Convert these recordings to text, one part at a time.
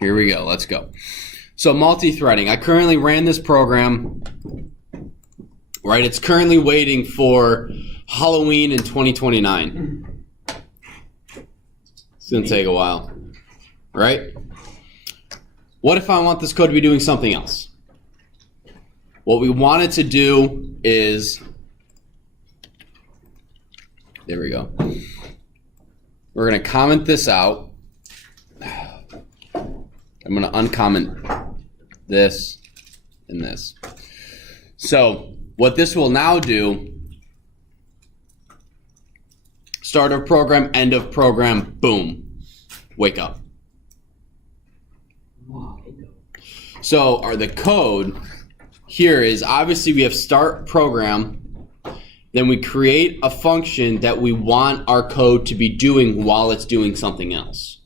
Here we go. Let's go. So multi-threading. I currently ran this program. Right, it's currently waiting for Halloween in 2029. It's going to take a while, right? What if I want this code to be doing something else? What we want it to do is, there we go. We're going to comment this out. I'm going to uncomment this and this. So what this will now do, start of program, end of program, boom, wake up. So the code here is, obviously we have start program, then we create a function that we want our code to be doing while it's doing something else.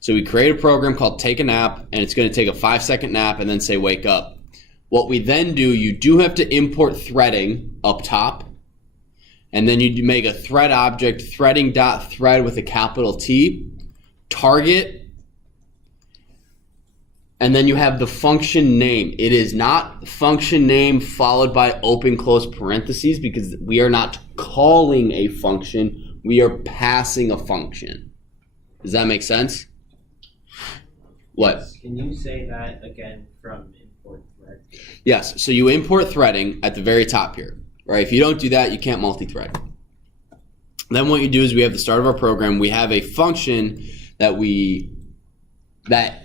So we create a program called take a nap, and it's going to take a 5-second nap and then say wake up. What we then do, you do have to import threading up top, and then you make a thread object, threading.thread with a capital T, target, and then you have the function name. It is not function name followed by open close parentheses, because we are not calling a function, we are passing a function. Does that make sense? What? Can you say that again from import thread? Yes, so you import threading at the very top here, right? If you don't do that, you can't multi-thread. Then what you do is, we have the start of our program, we have a function that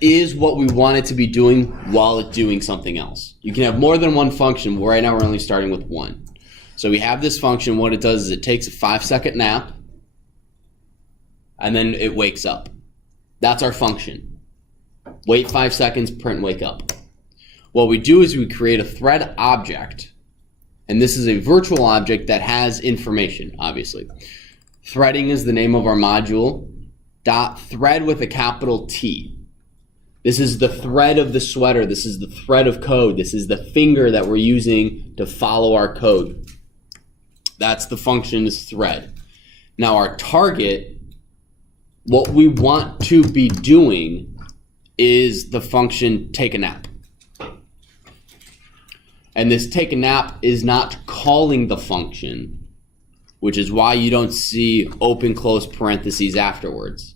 is what we want it to be doing while it's doing something else. You can have more than one function, but right now we're only starting with one. So we have this function, what it does is it takes a 5-second nap, and then it wakes up. That's our function. Wait 5 seconds, print wake up. What we do is we create a thread object, and this is a virtual object that has information, obviously. Threading is the name of our module. .thread with a capital T. This is the thread of the sweater. This is the thread of code. This is the finger that we're using to follow our code. That's the function is thread. Now our target, what we want to be doing is the function take a nap. And this take a nap is not calling the function, which is why you don't see open close parentheses afterwards.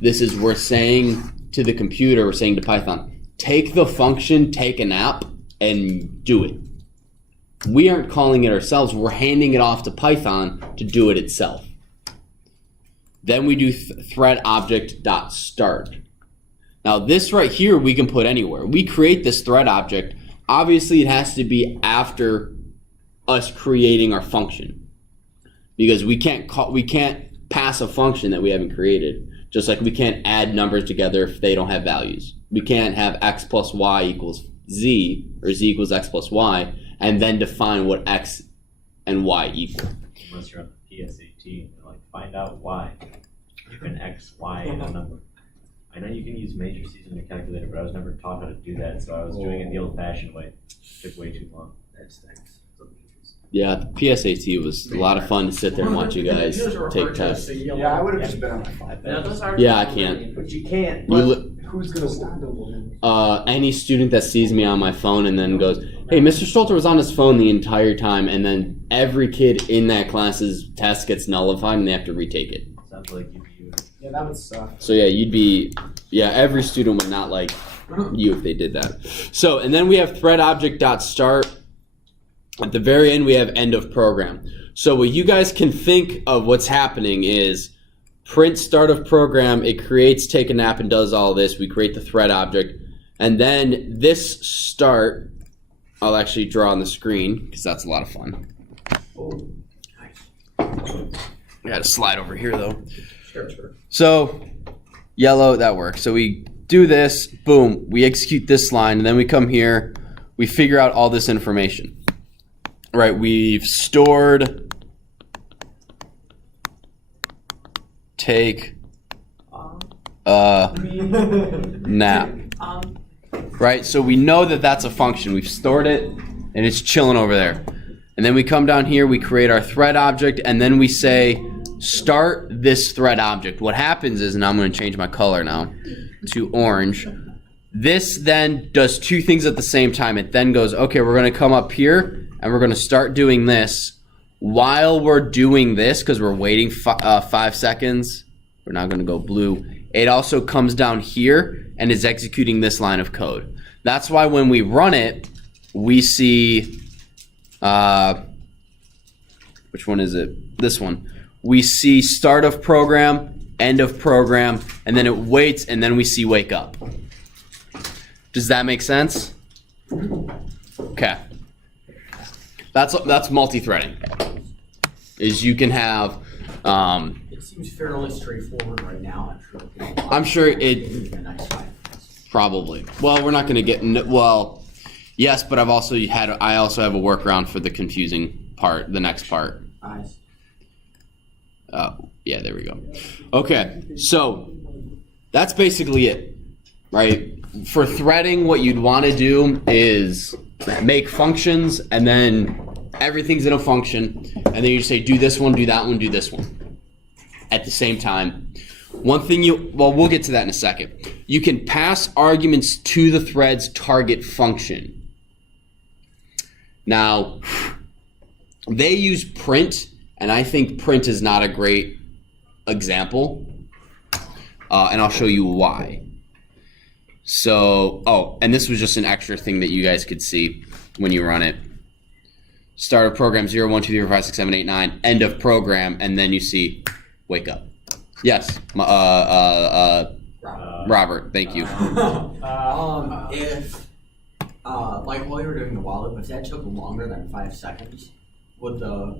This is, we're saying to the computer, we're saying to Python, take the function take a nap and do it. We aren't calling it ourselves, we're handing it off to Python to do it itself. Then we do thread object dot start. Now this right here we can put anywhere. We create this thread object. Obviously it has to be after us creating our function, because we can't pass a function that we haven't created. Just like we can't add numbers together if they don't have values. We can't have x plus y equals z, or z equals x plus y, and then define what x and y equal. Unless you're on the PSAT and you're like, find out y. You can x, y, and a number. I know you can use matrices in your calculator, but I was never taught how to do that, so I was doing it the old-fashioned way. It took way too long. That's thanks. Yeah, the PSAT was a lot of fun to sit there and watch you guys take tests. Yeah, I would have just been on my phone. Yeah, I can't. But you can't. Who's going to stop them? Any student that sees me on my phone and then goes, hey, Mr. Stolter was on his phone the entire time, and then every kid in that class's test gets nullified and they have to retake it. Sounds like you. Yeah, that would suck. So yeah, every student would not like you if they did that. So, and then we have thread object dot start. At the very end, we have end of program. So what you guys can think of what's happening is print start of program, it creates take a nap and does all this. We create the thread object. And then this start, I'll actually draw on the screen because that's a lot of fun. Oh, nice. I got to slide over here though. Sure. So yellow, that works. So we do this, boom, we execute this line, and then we come here, we figure out all this information. Right, we've stored take a nap. Right, so we know that that's a function. We've stored it, and it's chilling over there. And then we come down here, we create our thread object, and then we say start this thread object. What happens is, and I'm going to change my color now to orange. This then does two things at the same time. It then goes, okay, we're going to come up here and we're going to start doing this. While we're doing this, because we're waiting 5 seconds, we're not going to go blue. It also comes down here and is executing this line of code. That's why when we run it, we see, which one is it? This one. We see start of program, end of program, and then it waits, and then we see wake up. Does that make sense? Okay. That's multi-threading. Is you can have. It seems fairly straightforward right now. I'm sure it. Probably. Well, we're not going to get. Well, yes, but I also have a workaround for the confusing part. The next part. Nice. Yeah, there we go. Okay, so that's basically it, right? For threading, what you'd want to do is make functions, and then everything's in a function, and then you say do this one, do that one, do this one at the same time. One thing we'll get to that in a second. You can pass arguments to the thread's target function. Now, they use print, and I think print is not a great example, and I'll show you why. So, and this was just an extra thing that you guys could see when you run it. Start of program 0, 1, 2, 3, 4, 5, 6, 7, 8, 9, end of program, and then you see wake up. Yes, Robert, thank you. If, like while you were doing the while loop, if that took longer than 5 seconds, would a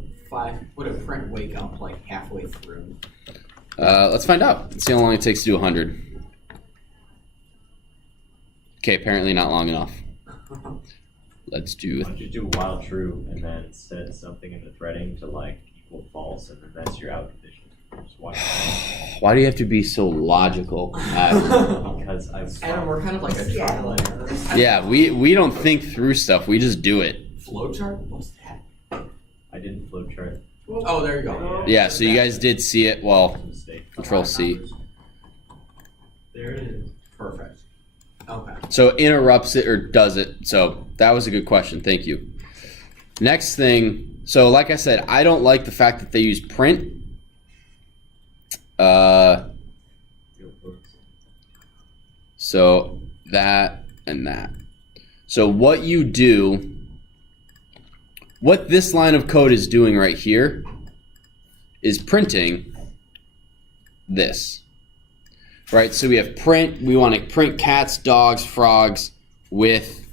print wake up like halfway through? Let's find out. Let's see how long it takes to do 100. Okay, apparently not long enough. Let's do. Why don't you do while true and then set something in the threading to like equal false, and then that's your out condition. Why do you have to be so logical? Because Adam, we're kind of like a trial and error. Yeah, we don't think through stuff. We just do it. Flowchart? What's that? I didn't flowchart. Oh, there you go. Yeah, so you guys did see it. Well, Control C. There it is. Perfect. Okay. So interrupts it or does it. So that was a good question. Thank you. Next thing. So like I said, I don't like the fact that they use print. So that and that. So what you do, what this line of code is doing right here is printing this. Right, so we have print, we want to print cats, dogs, frogs with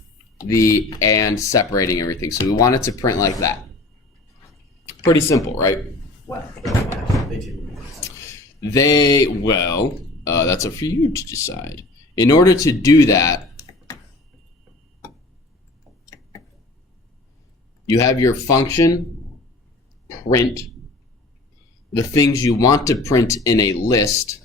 the and separating everything. So we want it to print like that. Pretty simple, right? Well, that's up for you to decide. In order to do that, you have your function, print, the things you want to print in a list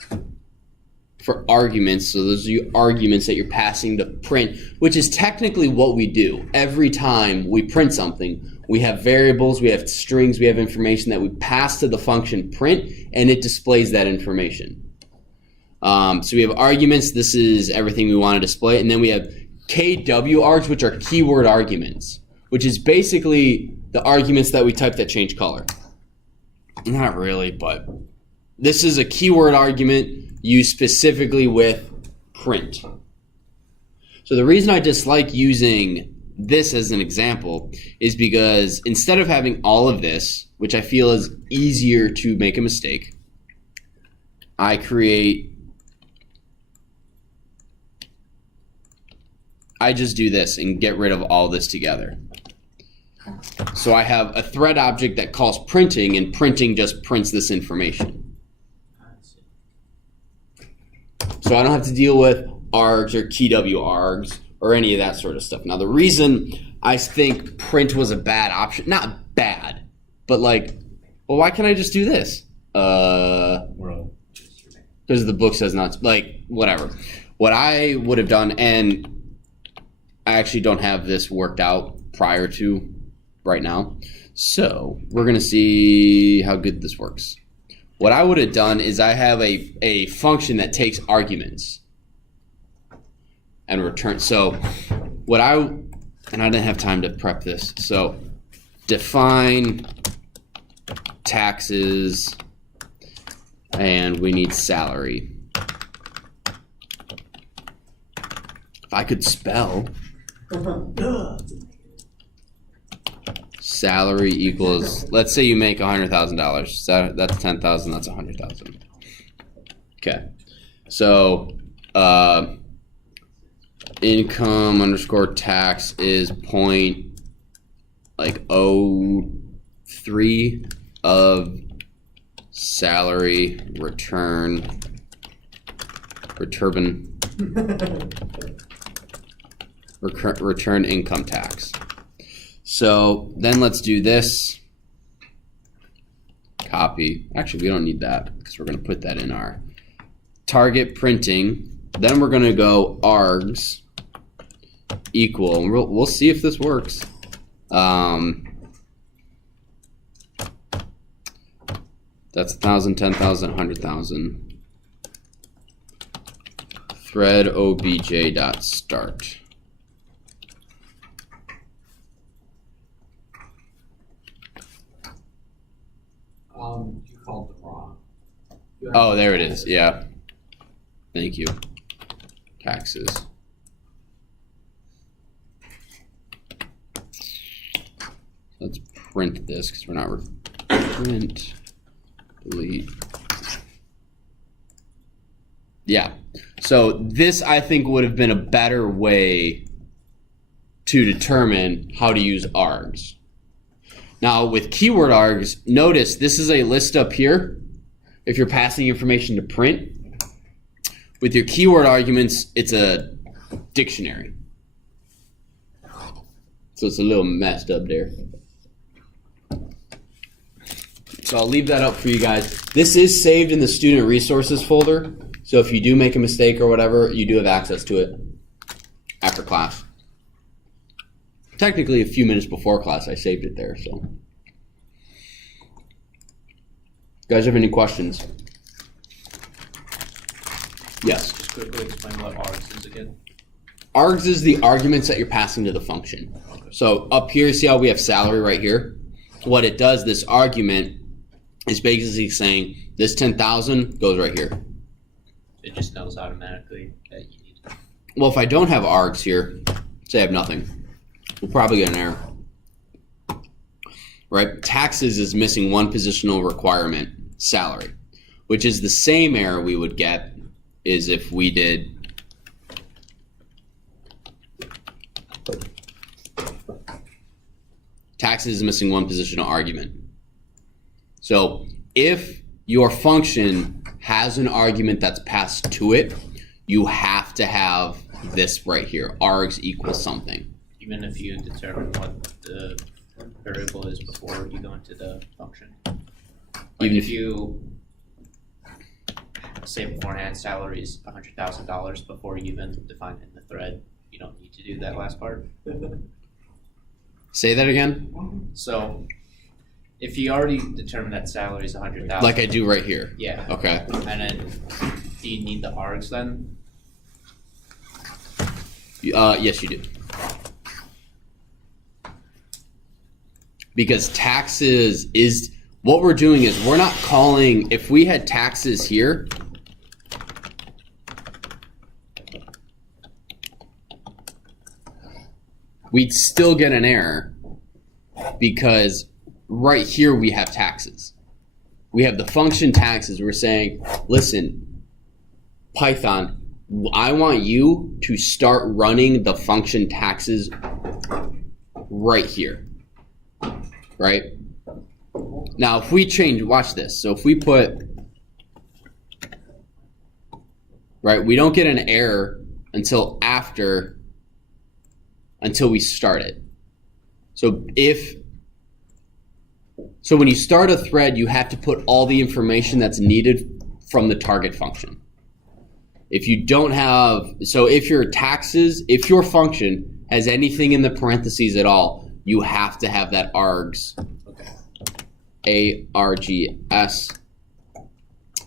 for arguments. So those are your arguments that you're passing to print, which is technically what we do. Every time we print something, we have variables, we have strings, we have information that we pass to the function print, and it displays that information. So we have arguments. This is everything we want to display. And then we have KW args, which are keyword arguments, which is basically the arguments that we type that change color. Not really, but this is a keyword argument used specifically with print. So the reason I dislike using this as an example is because instead of having all of this, which I feel is easier to make a mistake, I just do this and get rid of all this together. So I have a thread object that calls printing, and printing just prints this information. So I don't have to deal with args or KW args or any of that sort of stuff. Now the reason I think print was a bad option, not bad, but like, well, why can't I just do this? Because the book says not, like, whatever. What I would have done, and I actually don't have this worked out prior to right now, so we're going to see how good this works. what I would have done is I have a function that takes arguments and return. So what I didn't have time to prep this. So define taxes, and we need salary. If I could spell, salary equals, let's say you make $100,000. That's 10,000. That's 100,000. Okay. So income underscore tax is 0.03 of salary return income tax. So then let's do this. Copy. Actually, we don't need that because we're going to put that in our target printing. Then we're going to go args equal, and we'll see if this works. That's 1,000, 10,000, 100,000. Thread obj.start. You called them wrong. Oh, there it is. Yeah. Thank you. Taxes. Let's print this because we're not print. Delete. Yeah. So this, I think, would have been a better way to determine how to use args. Now, with keyword args, notice this is a list up here. If you're passing information to print, with your keyword arguments, it's a dictionary. So it's a little messed up there. So I'll leave that up for you guys. This is saved in the student resources folder. So if you do make a mistake or whatever, you do have access to it after class. Technically, a few minutes before class, I saved it there. So, you guys have any questions? Yes. Just quickly explain what args is again. Args is the arguments that you're passing to the function. Okay. So up here, see how we have salary right here? What it does, this argument is basically saying this 10,000 goes right here. It just knows automatically that you need to. Well, if I don't have args here, say I have nothing, we'll probably get an error. Right? Taxes is missing one positional requirement, salary, which is the same error we would get is if we did taxes is missing one positional argument. So if your function has an argument that's passed to it, you have to have this right here, args equals something. Even if you determine what the variable is before you go into the function. Like Even if you say beforehand salary is $100,000 before you even define it in the thread, you don't need to do that last part. Say that again? So if you already determined that salary is $100,000, Like I do right here. yeah, Okay. and then do you need the args then? Yes, you do. Because taxes is, what we're doing is we're not calling, if we had taxes here, we'd still get an error because right here we have taxes. We have the function taxes. We're saying, listen, Python, I want you to start running the function taxes right here, right? Now, if we change, watch this. So if we put, right, we don't get an error until we start it. So when you start a thread, you have to put all the information that's needed from the target function. If you don't have, so if your function has anything in the parentheses at all, you have to have that args, Okay. A-R-G-S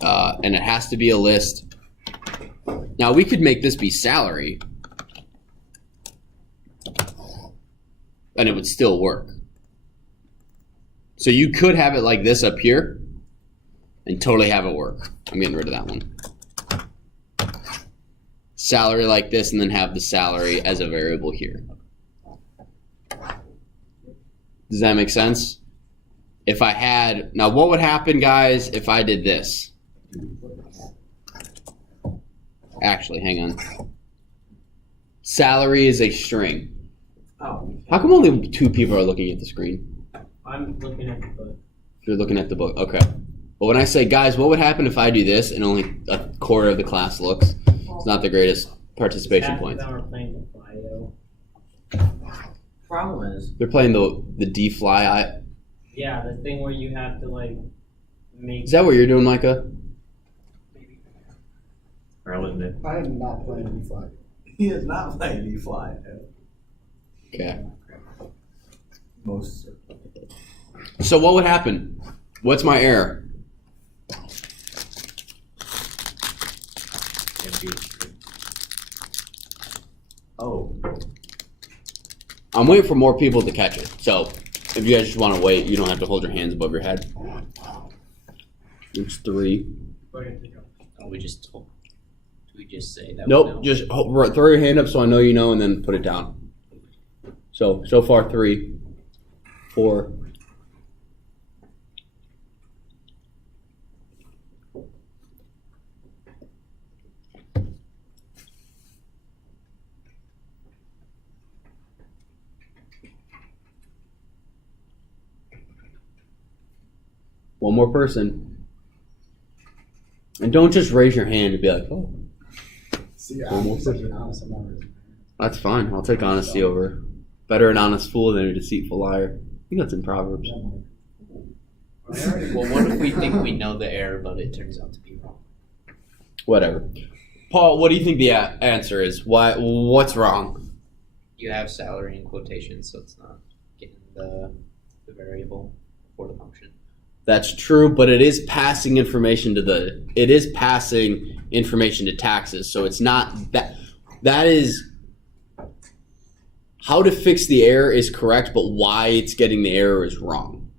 and it has to be a list. Now we could make this be salary, and it would still work. So you could have it like this up here and totally have it work. I'm getting rid of that one. Salary like this, and then have the salary as a variable here. Does that make sense? If I had, now what would happen, guys, if I did this? Actually, hang on. Salary is a string. Oh. How come only 2 people are looking at the screen? I'm looking at the book. You're looking at the book, okay. But when I say, guys, what would happen if I do this and only a quarter of the class looks? It's not the greatest participation points. Half of them are playing the Fido. Problem is, They're playing the D fly. Yeah, the thing where you have to like make. Is that what you're doing, Micah? Or wasn't it? I am not playing D-Fly. he is not playing D-Fly. Okay. Most. So what would happen? What's my error? Oh. I'm waiting for more people to catch it. So if you guys just want to wait, you don't have to hold your hands above your head. It's 3. Oh, we just say that? Nope, just throw your hand up so I know you know, and then put it down. So far 3, 4. One more person. And don't just raise your hand and be like, oh. See, I'm just being honest. I'm not raising my hand. That's fine. I'll take honesty over. Better an honest fool than a deceitful liar. I think that's in Proverbs. Well, what if we think we know the error, but it turns out to be wrong? Whatever. Paul, what do you think the answer is? What's wrong? You have salary in quotations, so it's not getting the variable for the function. That's true, but it is passing information to taxes, so it's not that. That is how to fix the error is correct, but why it's getting the error is wrong.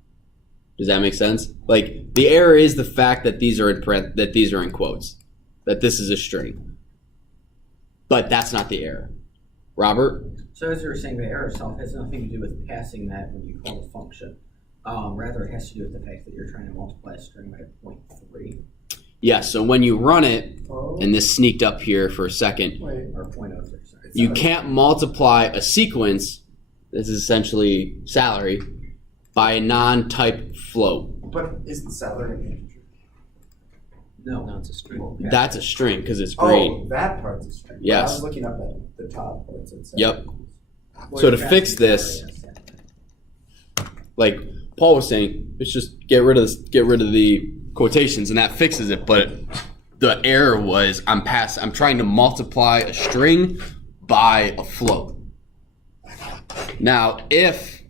Does that make sense? Like the error is the fact that these are in quotes, that this is a string, but that's not the error. Robert? So as you were saying, the error itself has nothing to do with passing that when you call the function. Rather, it has to do with the fact that you're trying to multiply a string by 0.3. Yeah, so when you run it, and this sneaked up here for a second, Or 0.03, sorry. you can't multiply a sequence, this is essentially salary, by a non-type float. But isn't salary an integer? No, it's a string. Yeah. That's a string because it's green. Oh, that part's a string. Yes. I was looking up at the top where it said Yep. Well, So to you're fix passing this, salary, yes. like Paul was saying, let's just get rid of the quotations, and that fixes it. But the error was I'm trying to multiply a string by a float. Now, if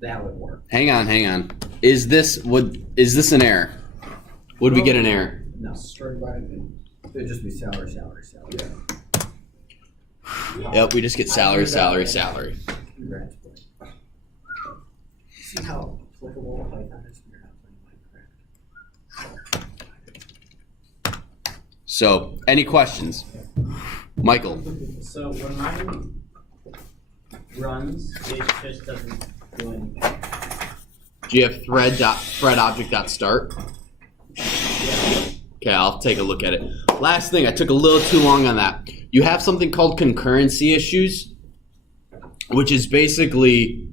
That would work. hang on, is this an error? Would we get an error? No. String by an It would just be salary. Yep, we just get salary. Congrats, boy. See how applicable Python is when you're not playing Minecraft? So, any questions? Michael. So when mine runs, it just doesn't do anything. Do you have thread.object.start? Okay, I'll take a look at it. Last thing, I took a little too long on that. You have something called concurrency issues, which is basically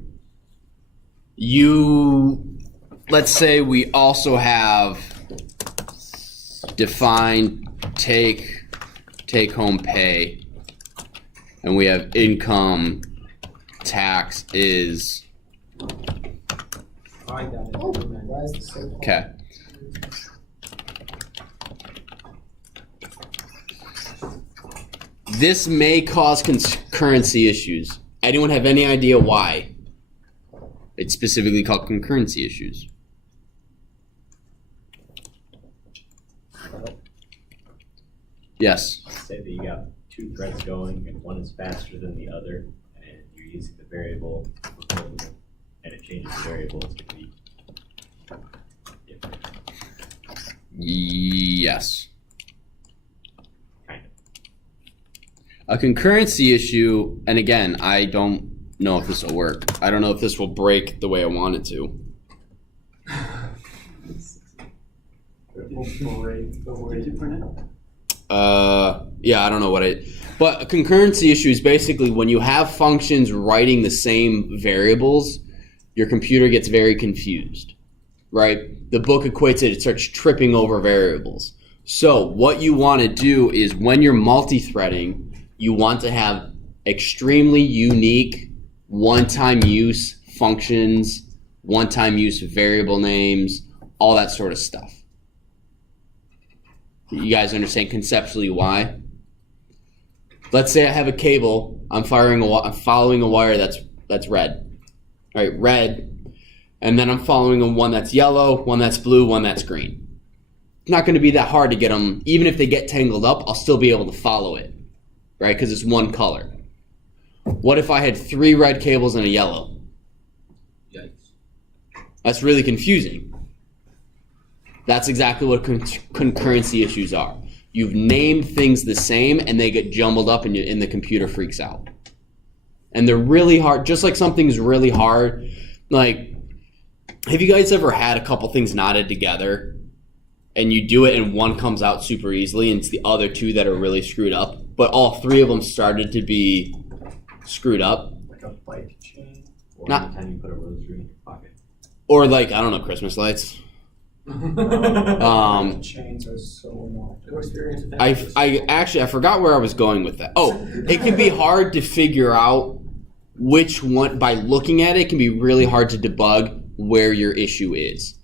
let's say we also have define take home pay, and we have income tax is I got it. Why is this so hard? okay. This may cause concurrency issues. Anyone have any idea why? It's specifically called concurrency issues. Yes. Say that you got 2 threads going and one is faster than the other, and you're using the variable for both of them, and it changes the variable, it's going to be different. Yes. Kind of. A concurrency issue, and again, I don't know if this will work. I don't know if this will break the way I want it to. It will break the way you print it. Yeah, I don't know what it. But a concurrency issue is basically when you have functions writing the same variables, your computer gets very confused, right? The book equates it starts tripping over variables. So what you want to do is when you're multi-threading, you want to have extremely unique one-time use functions, one-time use variable names, all that sort of stuff. You guys understand conceptually why? Let's say I have a cable. I'm following a wire that's red, right? Red, and then I'm following one that's yellow, one that's blue, one that's green. It's not going to be that hard to get them. Even if they get tangled up, I'll still be able to follow it, right? Because it's one color. What if I had 3 red cables and a yellow? Yikes. That's really confusing. That's exactly what concurrency issues are. You've named things the same and they get jumbled up and the computer freaks out. And they're really hard, just like something's really hard. Like, have you guys ever had a couple things knotted together and you do it and one comes out super easily and it's the other 2 that are really screwed up, but all 3 of them started to be screwed up? Like a bike chain. Or Not- anytime you put a rosary in your pocket. Or like, I don't know, Christmas lights. Chains are so annoying. No experience with that. I forgot where I was going with that. Oh, it can be hard to figure out which one, by looking at it, it can be really hard to debug where your issue is.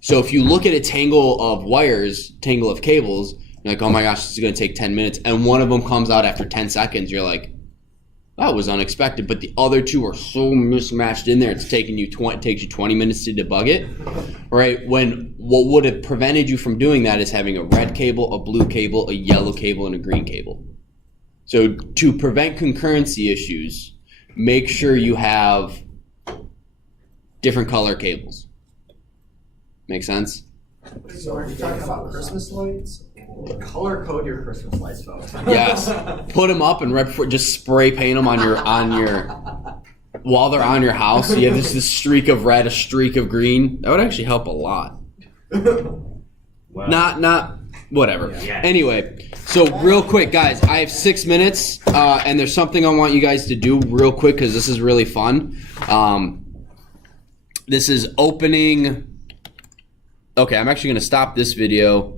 So if you look at a tangle of wires, tangle of cables, you're like, oh my gosh, this is going to take 10 minutes, and one of them comes out after 10 seconds, you're like, that was unexpected, but the other 2 are so mismatched in there, it's taking you takes you 20 minutes to debug it, right? When what would have prevented you from doing that is having a red cable, a blue cable, a yellow cable, and a green cable. So to prevent concurrency issues, make sure you have different color cables. Make sense? So are you talking about Christmas lights? Color code your Christmas lights, folks. Yes. Put them up and right before, just spray paint them on your while they're on your house. You have this streak of red, a streak of green. That would actually help a lot. Well, Not whatever. Yeah. Anyway, so real quick, guys, I have 6 minutes, and there's something I want you guys to do real quick because this is really fun. This is opening. Okay, I'm actually going to stop this video